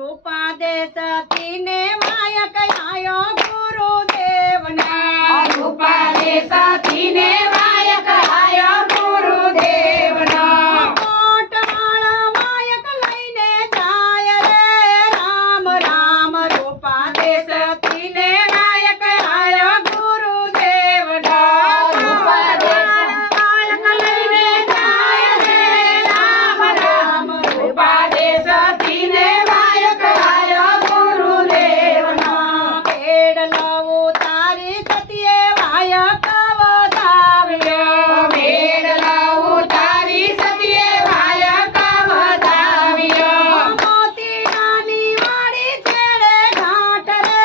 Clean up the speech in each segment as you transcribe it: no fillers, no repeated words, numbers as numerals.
રૂપા દે સતીને વાયક આયો ગુરુદેવના રૂપા દે સતીને વાયક આયો ગુરુદેવનો કોટવાળા વાયક લઈને જાય રે રામ રામ રૂપા દે સતીને વાયક આયો ગુરુદેવનો રૂપા દે વાયક લઈને જાય રે રામ રામ રૂપા દે સતીને વાયક આયો ગુરુદેવનો પેડ લવું તારી સતીએ વાયક વધાવ્યો મેળલો ઉતારી સતીએ વાયક વધાવ્યો મોતી નાની વાડી છેડે ઘાટ રે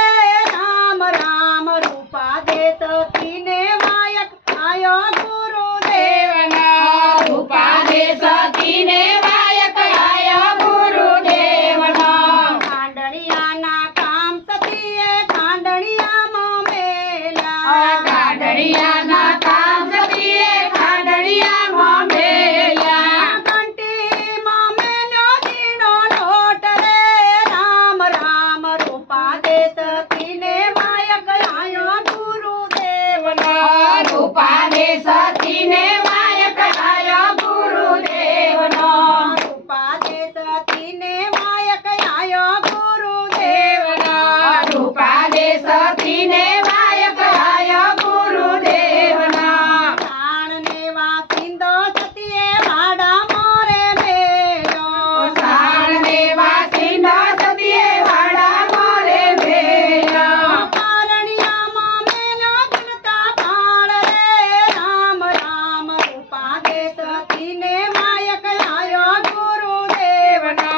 રામ રામ રૂપા દે સતીને વાયક આયો ગુરુદેવનો રૂપા દે સતીને વાયક આયો ગુરુદેવનો ખાંડણિયાના કામ સતીએ ખાંડણિયામાં મેલ્યા કાઢડિયાના કામ સતીએ ખાંડડિયામાં મેલ્યા ઘંટીમાં મેલ્યો ઝીણો લોટ રે રામ રામ રૂપા દે સતીને વાયક આયો ગુરુદેવનો રૂપા દે સતીને વાયક આયો ગુરુદેવનો રૂપા દે સતીને વાયક આયો ગુરુદેવનો રૂપા દે સતીને વાયક આયો ગુરુદેવનો પ્રાણને વાસિંદો સતીએ વાડા મોરે મેલ્યો સાણને વાસીનો સતીએ વાડા મોરે મેલ્યો કારણિયામાં મેલ્યો ઝૂલતા બાળ રે રામ રામ રૂપા દે સતીને વાયક આયો ગુરુદેવનો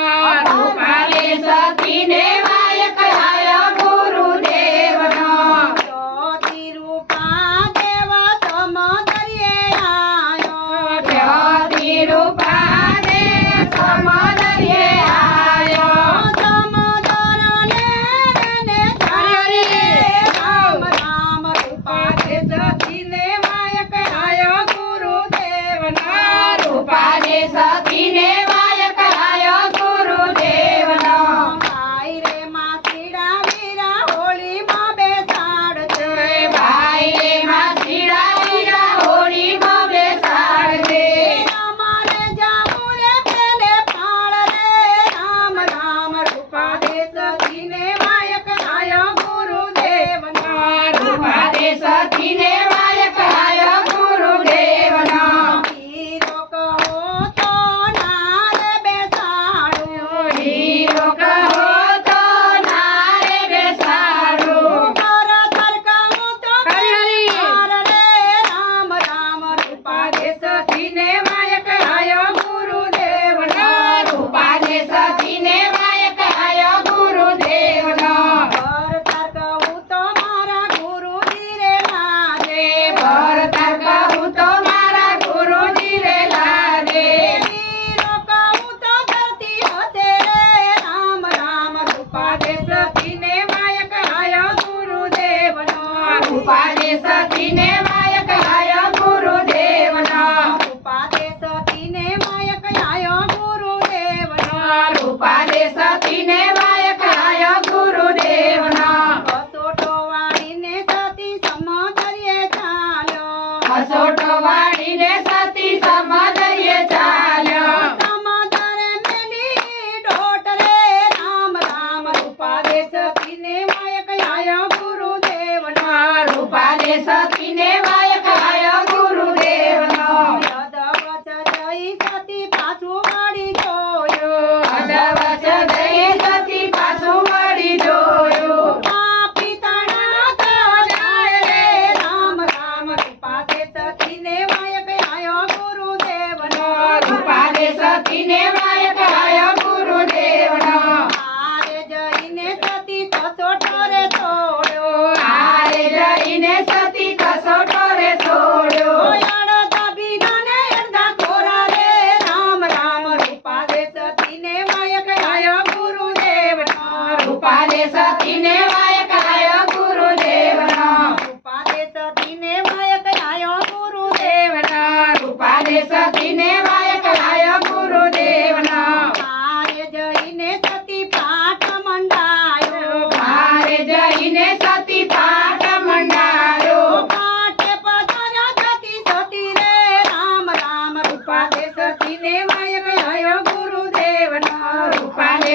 રૂપા દે સતીને વાયક આયો ગુરુદેવનો જ્યોતિ રૂપા દેવ સમદરિયે આયો જ્યોતિ રૂપા દે સમદરિયે આયો સમદર લેને ધારે રામ રામ રૂપા દે સતીને વાયક આયો ગુરુદેવનો રૂપા દે સતીને વાયક આયો ગુરુદેવનો ભાઈ રે માસીડા વીરા હોળીમાં બેસાડજે ભાઈ રે માસીડા વીરા હોળીમાં બેસાડજે અમારે જાવું રે પેલે પાળ રે રામ રામ રૂપા દે સતીને વાયક આયો ગુરુદેવનો રૂપા દે સતીને વાયક આયો ગુરુદેવનો હીરો કહો તો નારે બેસાડું હીરો કહો તો નારે બેસાડું ભરતર કહું તો હરી પાર રે રામ રામ રૂપા દે સતીને વાયક આયો ગુરુદેવનો રૂપા દે સતીને વાયક આયો ગુરુદેવનો ભરતર કહું તો મારા ગુરુજી રે લાજે ભરતર કહું તો મારા ગુરુજી રે લાગે વીરો કહું તો ધરતી હસે રે રામ રામ રૂપા દે સતીને વાયક આયો ગુરુદેવનો રૂપા દે સતીને વાયક આયો ગુરુદેવનો રૂપા દે સતીને વાયક આયો ગુરુદેવનો રૂપા દે સતીને વાયક આયો ગુરુદેવનો કસોટો વાળીને સતી સમદરિયે ચાલ્યો હસોટો વાળીને સતી સમદરિયે ચાલ્યો સમદરે મેલી ડોટ રે રામ રામ રૂપા દે સતીને વાયક આયો ગુરુદેવનો રૂપા દે સતીને વાયક આયો ગુરુદેવનો યદવચ જઈ સતી પાછું વળી જોયો અદવચ જઈ સતી પાછું વળી જોયું પાપી તણા તો જાય રે રામ રામ રૂપા દે સતીને વાયક આયો ગુરુદેવનો રૂપા દે સતીને વાયક આયો ગુરુદેવનો આરે જઈને સતી કસોટો રે તોડ્યો હારે જઈને સતી કસોટો રે છોડ્યો અડધા બીજાને અડધા ખોરા રે રામ રામ રૂપા દે સતીને વાયક આયો ગુરુદેવનો રૂપા દે સતીને વાયક આયો ગુરુદેવનો રૂપા દે સતીને વાયક આયો ગુરુદેવનો રૂપા દે સતીને વાયક આયો ગુરુદેવનો આરે જઈને સતી પાટ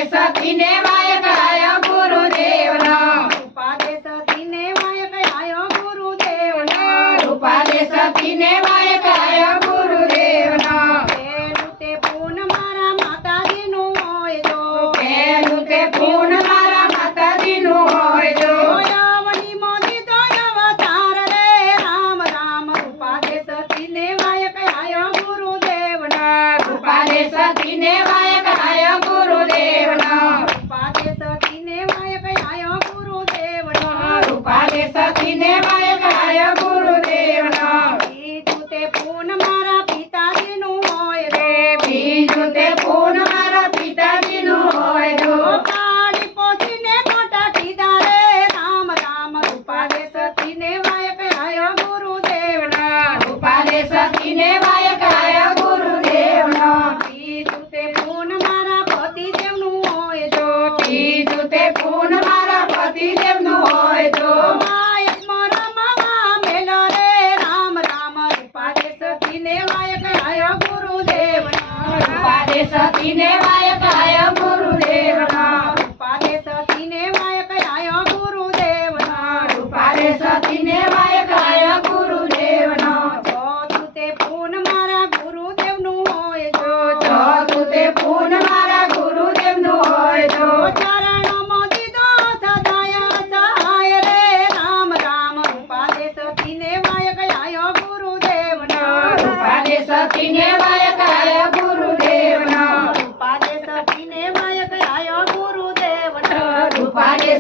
સતીને વાયક આયો ગુરુદેવનો રૂપાદે સતીને વાયક આયો ગુરુદેવનો રૂપાદે સતીને વાયક આયો ગુરુદેવનો પેલું તે પૂન મારા માતાજીનું હોય જો પહેલું તે પૂર્ણ મારા માતાજીનું હોય જો જોયાવની મોદી તો અવતાર રે રામ રામ રૂપાદે સતીને વાયક આયો ગુરુદેવનો રૂપાદે સતીને વાયક આયો ગુરુદેવનો રૂપાદે સતીને વાયક આયો ગુરુદેવનો રૂપાદે સતીને વાયક આયો ગુરુદેવનો બીજું તે પૂન મારા પિતાજીનું હોય રે બીજું તે પૂર્ણ મારા પિતાજીનું હોય જો કાળી પોચીને મોટા કીધા રે રામ રામ રૂપાદે સતીને વાયક આયો ગુરુદેવનો રૂપાદે સતીને વાયક આયો ગુરુદેવનો બીજું તે પૂન મારા પતિદેવનું હોય જો બીજું તે પૂર્ણ મારા પતિદેવનું હોય જો વાયક મારા મામા મેલો રે રામ રામ રૂપાદે સતીને વાયક આયો ગુરુદેવનો રૂપાદે સતીને વાયક આયો ગુરુદેવનો રૂપાદે સતીને વાયક આયો ગુરુદેવનો રૂપાદે સતીને વાયક આયો ગુરુદેવનો ચોથું તે પૂન મારા ગુરુદેવનું હોય જો ચોથું તે પૂર્ણ મારા ગુરુદેવનું હોય જો ચરણોમાં દીધો સદાય સહાય રે રામ રામ રૂપાદે સતીને વાયક આયો ગુરુદેવનો રૂપાદે સતીને વાયક આયો ગુરુદેવનો રૂપાદે સતીને વાયક આયો ગુરુદેવનો રૂપાદે